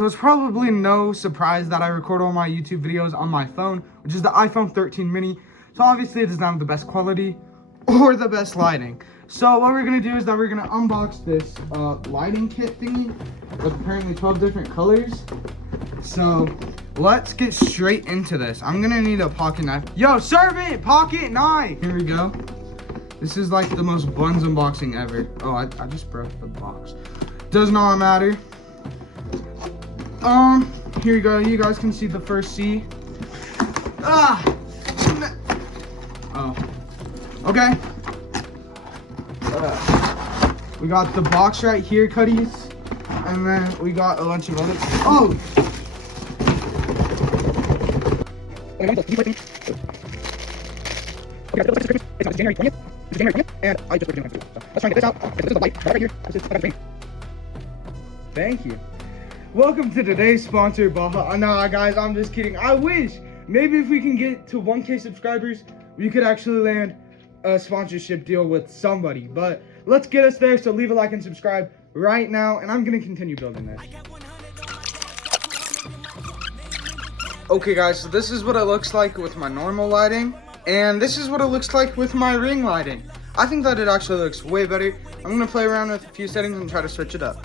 So it's probably no surprise that I record all my YouTube videos on my phone, which is the iPhone 13 mini. So obviously it does not have the best quality or the best lighting. So what we're gonna do is that we're gonna unbox this lighting kit thingy with apparently 12 different colors. So let's get straight into this. I'm gonna need a pocket knife. Yo, servant, pocket knife. Here we go. This is like the most buns unboxing ever. Oh, I just broke the box. Does not matter. Here you go. You guys can see the first C. Ah. Oh. Okay. We got the box right here, cutties, and then we got a bunch of other. Oh. Okay, it's January 20th. It's January 20th, and I just put it in. So let's try and get this out. This is a light right here. This is the Thank you. Welcome to today's sponsor, Baja. Nah, guys, I'm just kidding. I wish maybe if we can get to 1K subscribers, we could actually land a sponsorship deal with somebody. But let's get us there. So leave a like and subscribe right now, and I'm gonna continue building this. Okay, guys, so this is what it looks like with my normal lighting, and this is what it looks like with my ring lighting. I think that it actually looks way better. I'm gonna play around with a few settings and try to switch it up.